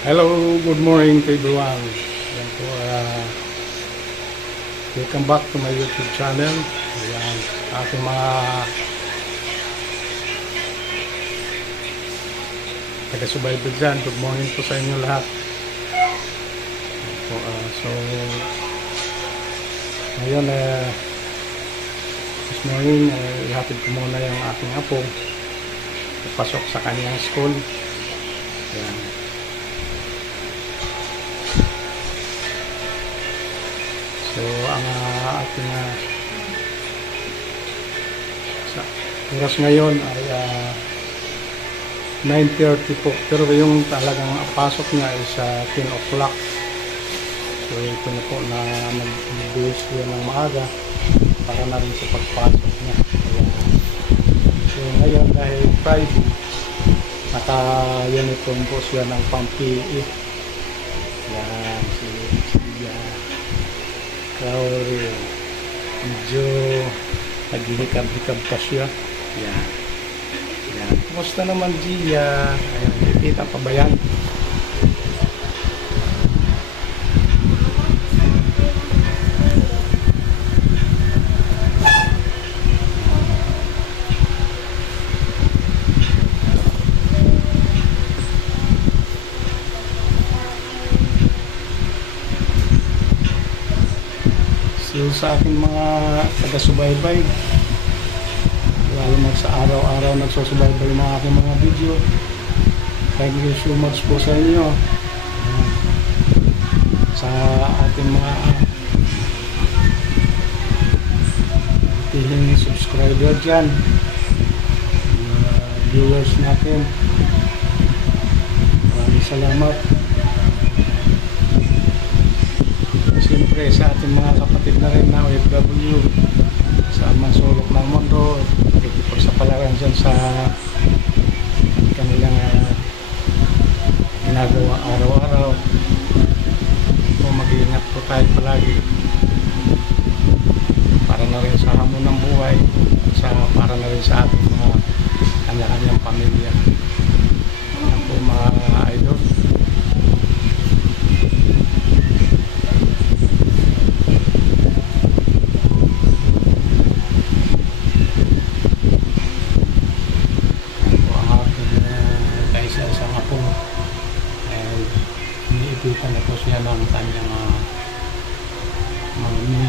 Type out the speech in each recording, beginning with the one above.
Hello, good morning to everyone. Yan po, welcome back to my YouTube channel. Ayan, ating mga taga-subaybay dyan. Good morning po sa inyo lahat. Ayan po, so, ngayon, this morning, ihatid ko muna yung aking apo. Pasok sa kanyang school. Ayan. So, ang ating sa oras ngayon ay 9:30 po. Pero yung talagang pasok niya is 10 o'clock. So, ito na po na mag-base siya ng maaga para na rin sa pagpasok niya. So, ngayon dahil Friday, naka-uniform po siya ng pang-PE. Yan, si Crowley. Medyo naghihikab-hikab pa siya. Yan. Yan. Kumusta naman, Gia? Ayan, kikita pa ba yan? So, sa aking mga taga-subaybay, lalo na sa araw-araw nagsusubaybay mga aking mga video, thank you so much po sa inyo. Sa ating mga ating subscriber dyan, viewers natin, maraming salamat. Siyempre sa ating mga kapatid na rin na OFW sa mansulok ng mundo, nakikipagsapalaran dyan sa kanilang ginagawa araw-araw. So, mag-iingat po tayo palagi para na rin sa hamon ng buhay, para na rin sa ating mga kanya-kanyang pamilya. Yan po mga idol. Iniipitan na po siya ng kanyang mami.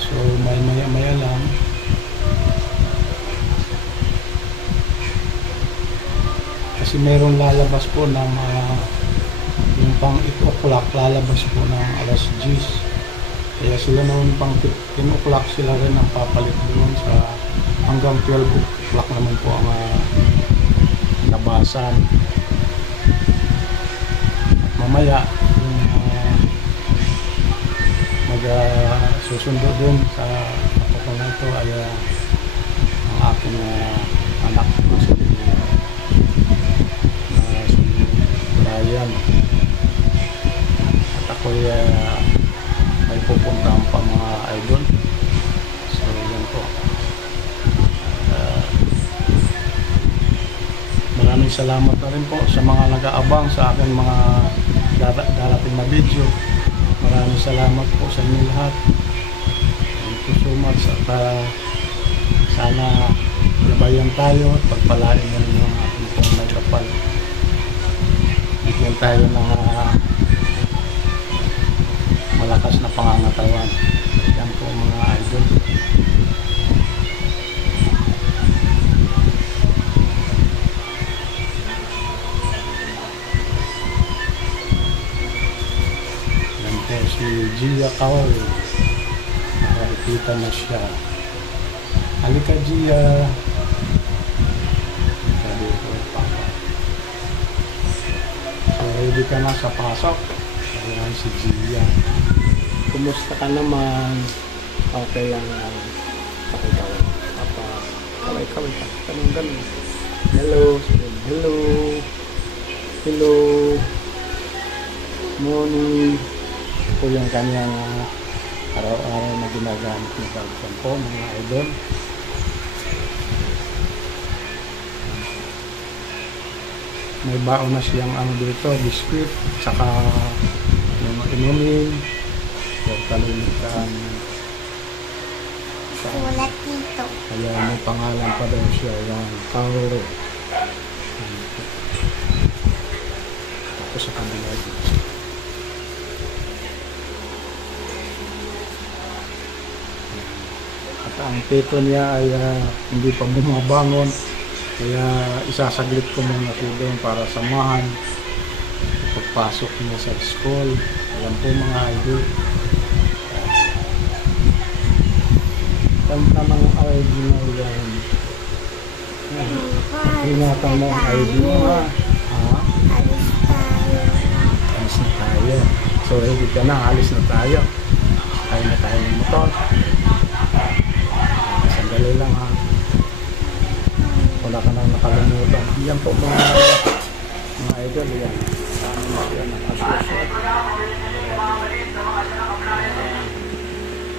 So may maya lang kasi meron lalabas po ng yung pang 8 o'clock, lalabas po ng alas 10. Kaya sila naman pang 10 o'clock sila rin ang papalit doon sa hanggang 12 o'clock naman po ang labasan. At mamaya yung susundo dun sa kapapalan ito ay ang aking anak na si Brian. At ako'y may pupuntahan pa mga idol. So yan po. Maraming salamat na rin po sa mga nag-aabang sa akin mga darating na video. Maraming salamat po sa inyo lahat. Thank you so much. At sana gabayan tayo at pagpalain na rin yung ating pong nagkapal. Bigyan tayo ng malakas na pangangatawan. Yan po mga idol. Si Gia Kaul, nakikita na siya. Halika Gia, sabi ko papa. So ready ka na sa pasok. Ayan si Gia. Kumusta ka naman? Okay lang. Kaway-kaway papa, kaway-kaway ka. Ganun. Hello. Hello. Hello. Morning. Ito yung kanyang araw-araw na ginagamit ng cellphone po mga idol. may baon na siyang ano dito, biskuit, tsaka yung inumin. Huwag kalilitaan. Sulat dito. Kaya may pangalan pa daw siya, yung Tauro. Tapos sa kabila dito. At ang tito niya ay hindi pa bumabangon. Kaya isasaglit ko muna siya doon para samahan pagpasok niya sa school. Ayan po mga idol. Kanta ng ID na yan. Ingatan mo ang ID mo ha. Alis tayo. Alis na tayo. So ready ka na, alis na tayo. Kaya na tayo ng motor. Sandali lang ha. Wala ka nang nakalimutan. Yan po mga idol yan. Sana yan nakasusunod.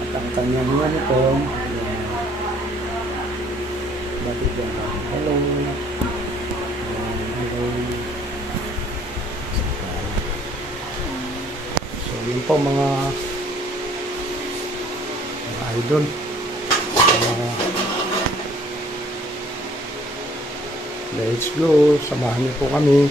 At ang kanyang uniform. Bakit yan? Hello. Hello. So yun po mga idol. Let's go. Samahan niyo po kami.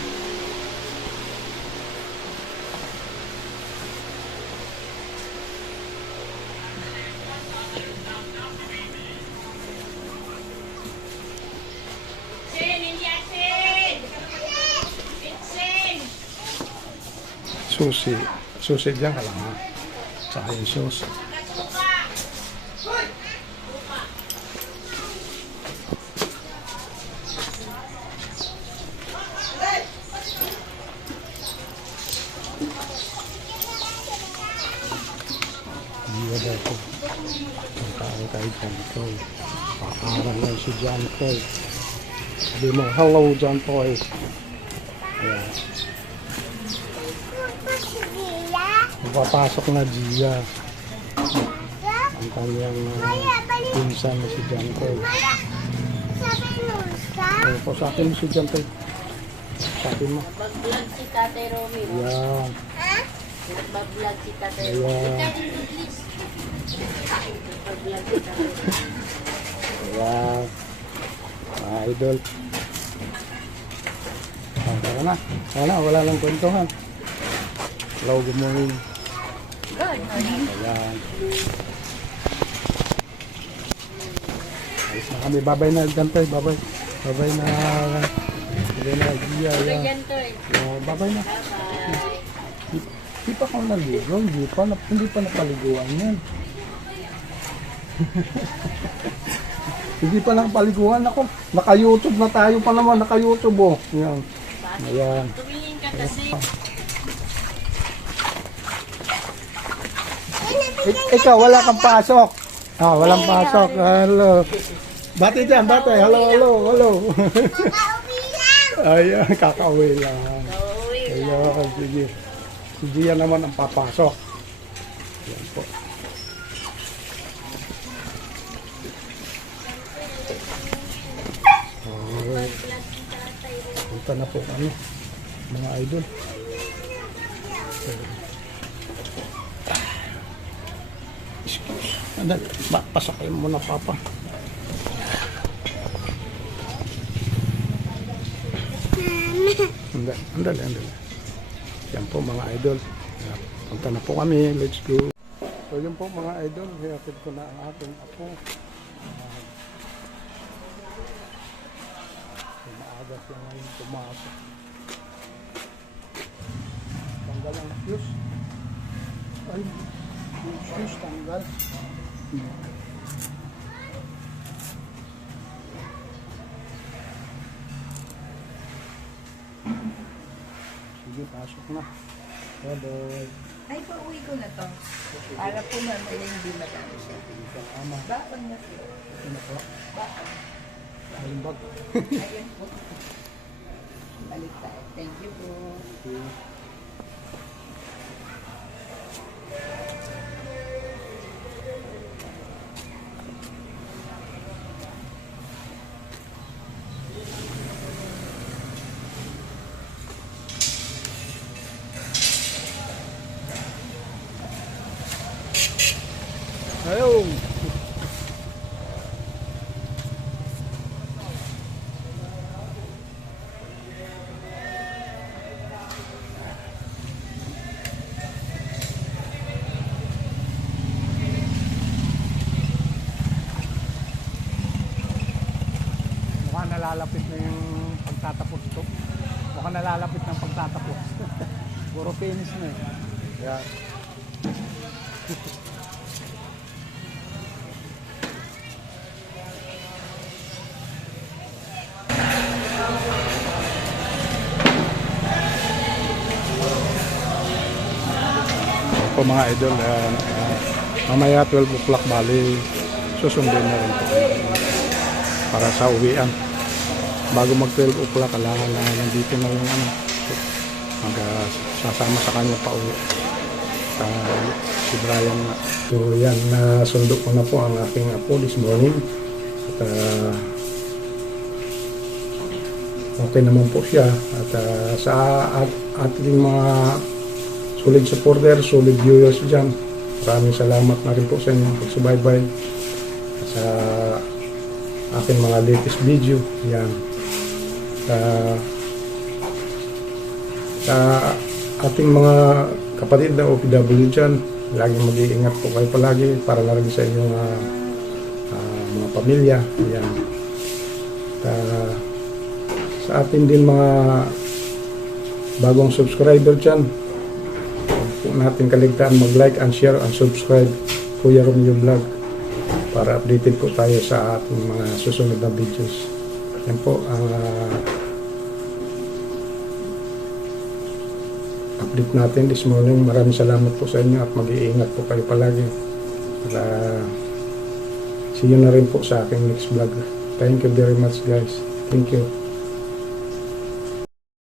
Susi. Susi dyan ka lang ha. Saka yung susi. Iya daw po. Ang tao tayo John Paul. Paaral lang si John Paul. Sabi mo, hello John Paul. Ayan. Papasok na Gia. Ang kanyang pinsan na si John Paul. Po sa akin si John Paul. Sa akin mo. Nag-vlog si Tatay Romy. Ayan. Nag-vlog si Tatay Ayan. Romy. Nag-vlog si Tatay Romy. Ayan. Mga idol. Tara na. Tara na. Wala lang kwentuhan. Hello, good morning. Good morning. Ayan. Ayos na kami. Babay na Dante. Babay. Babay na. Babay na Gia. Bye Ayan. dyan to eh. Babay na. Bye-bye. Di pa ako naligo. Hindi pa napaliguan yan. Hindi pa napaliguan ako. Naka-YouTube na tayo pa naman. Naka-YouTube oh. Ayan. Ayan. Tumingin ka kasi. Ikaw, wala kang pasok. Walang pasok. Hello. Bati dyan, bati. Hello, hello, hello. Makauwi lang. Ayan, kakauwi lang. Uuwi lang. Ayan, sige. Si Gia naman ang papasok. Ayan po. Alright. Punta na po kami, mga idol. Excuse. Pasakay mo na, Papa. Andali. Yan po mga idol. Punta na po kami. Let's go. So yun po mga idol. Hiyatid ko na ang ating apo. Maaga siya ngayon pumasok. Tanggal ang fuse. Ay, yung fuse tanggal. Sige, pasok na. Bye-bye. Ay, pauwi ko na to. Para po mamaya hindi madami siya. Ama, Baon na po. ano po? Baon. Balimbag. Ayun po. Balik tayo. Thank you po. nalalapit na yung pagtatapos to. Mukhang nalalapit ng pagtatapos. Puro finish na eh. Kaya, po mga idol, mamaya 12 o'clock bali susundin na rin po para sa uwian. Bago mag 12 o'clock kailangan na nandito na yung sasama sa kanya pa uwi. Si Brian na. So yan, nasundo ko na po ang aking apo this morning. At okay naman po siya. At sa ating mga solid supporter, solid viewers dyan, maraming salamat na rin po sa inyong pagsubaybay sa aking mga latest video. Yan. Sa ating mga kapatid na OFW dyan, laging mag-iingat po kayo palagi para na rin sa inyong mga pamilya. Yan. Sa ating din mga bagong subscriber dyan, huwag po natin kaligtaan mag-like and share and subscribe Kuya Romeo Vlog para updated po tayo sa ating mga susunod na videos. Yan po ang update natin this morning. Maraming salamat po sa inyo at mag-iingat po kayo palagi. See you na rin po sa aking next vlog. Thank you very much guys. Thank you.